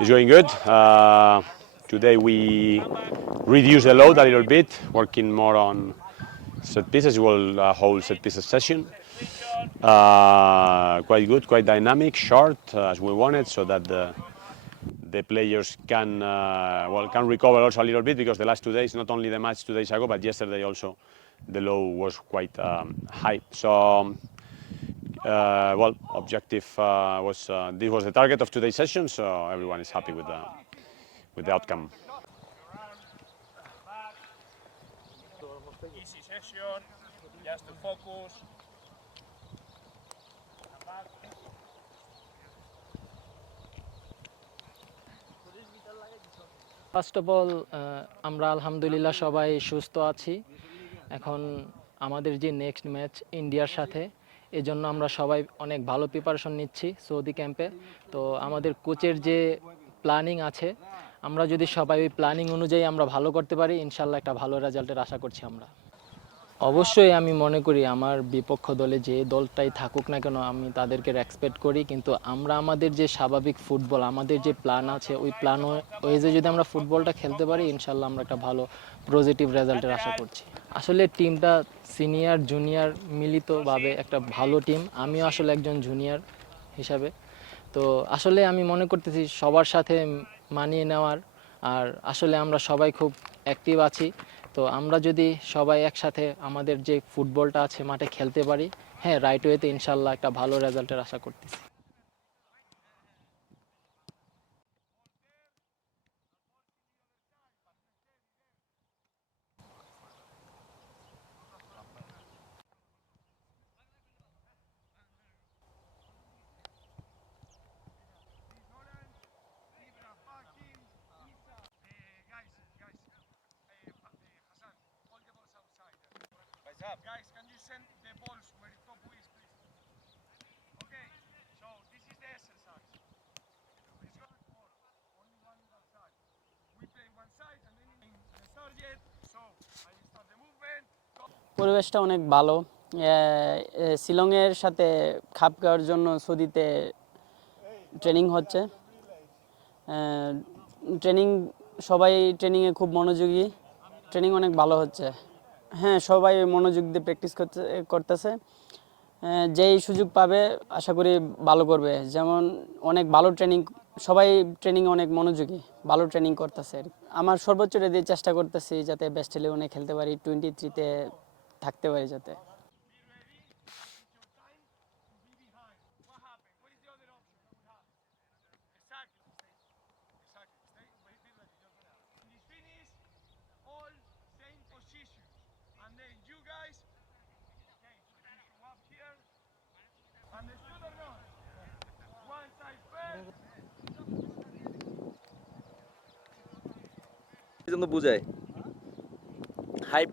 It's going good. Today we reduce the load a little bit, working more on set pieces. Well, a whole set pieces session. Quite good, quite dynamic, short as we wanted, so that the players can can recover also a little bit, because the last 2 days, not only the match 2 days ago, but yesterday also, the low was quite high. So. Objective was this was the target of today's session, so everyone is happy with the outcome. Easy session, just to focus. First of all আমরা আলহামদুলিল্লাহ সবাই সুস্থ আছি। এখন আমাদের যে next match ইন্ডিয়ার সাথে, এজন্য আমরা সবাই অনেক ভালো প্রিপারেশন নিচ্ছি সৌদি ক্যাম্পে। তো আমাদের কোচের যে প্ল্যানিং আছে, আমরা যদি সবাই ওই প্ল্যানিং অনুযায়ী আমরা ভালো করতে পারি, ইনশাল্লাহ একটা ভালো রেজাল্টের আশা করছি আমরা। অবশ্যই আমি মনে করি আমার বিপক্ষ দলে যে দলটাই থাকুক না কেন, আমি তাদেরকে রেসপেক্ট করি, কিন্তু আমরা আমাদের যে স্বাভাবিক ফুটবল, আমাদের যে প্ল্যান আছে, ওই প্ল্যান ওয়েজে যদি আমরা ফুটবলটা খেলতে পারি, ইনশাল্লাহ আমরা একটা ভালো পজিটিভ রেজাল্টের আশা করছি। আসলে টিমটা সিনিয়র জুনিয়র মিলিতভাবে একটা ভালো টিম। আমিও আসলে একজন জুনিয়র হিসাবে, তো আসলে আমি মনে করতেছি সবার সাথে মানিয়ে নেওয়ার, আর আসলে আমরা সবাই খুব অ্যাক্টিভ আছি। তো আমরা যদি সবাই একসাথে আমাদের যে ফুটবলটা আছে মাঠে খেলতে পারি, হ্যাঁ, রাইট ওয়েতে ইনশাল্লাহ একটা ভালো রেজাল্টের আশা করতেছি। Guys, can you send the balls where the top is, please? Okay, so this is the exercise. This goes for only one on that side. We play one side and then in the target. So I start the movement. পরিবেশটা অনেক ভালো। শিলংয়ের সাথে খাপ খাওয়ার জন্য সৌদিতে ট্রেনিং হচ্ছে। ট্রেনিং সবাই ট্রেনিংয়ে খুব মনোযোগী, ট্রেনিং অনেক ভালো হচ্ছে। হ্যাঁ, সবাই মনোযোগ দিয়ে প্র্যাকটিস করতেছে। যেই সুযোগ পাবে আশা করি ভালো করবে। যেমন অনেক ভালো ট্রেনিং, সবাই ট্রেনিং অনেক মনোযোগী, ভালো ট্রেনিং করতেছে। আমার সর্বোচ্চটা দিয়ে চেষ্টা করতেছি যাতে বেস্ট 11-এ খেলতে পারি, 23-তে থাকতে পারি যাতে। What happened? What is the other option that we have? Exactly. Exactly. Stay. Wait, be ready. Just wait. When you finish, all same positions, and then you guys. Okay, so you show up here. Understood or not? One side first. জন্য বুঝায় হাই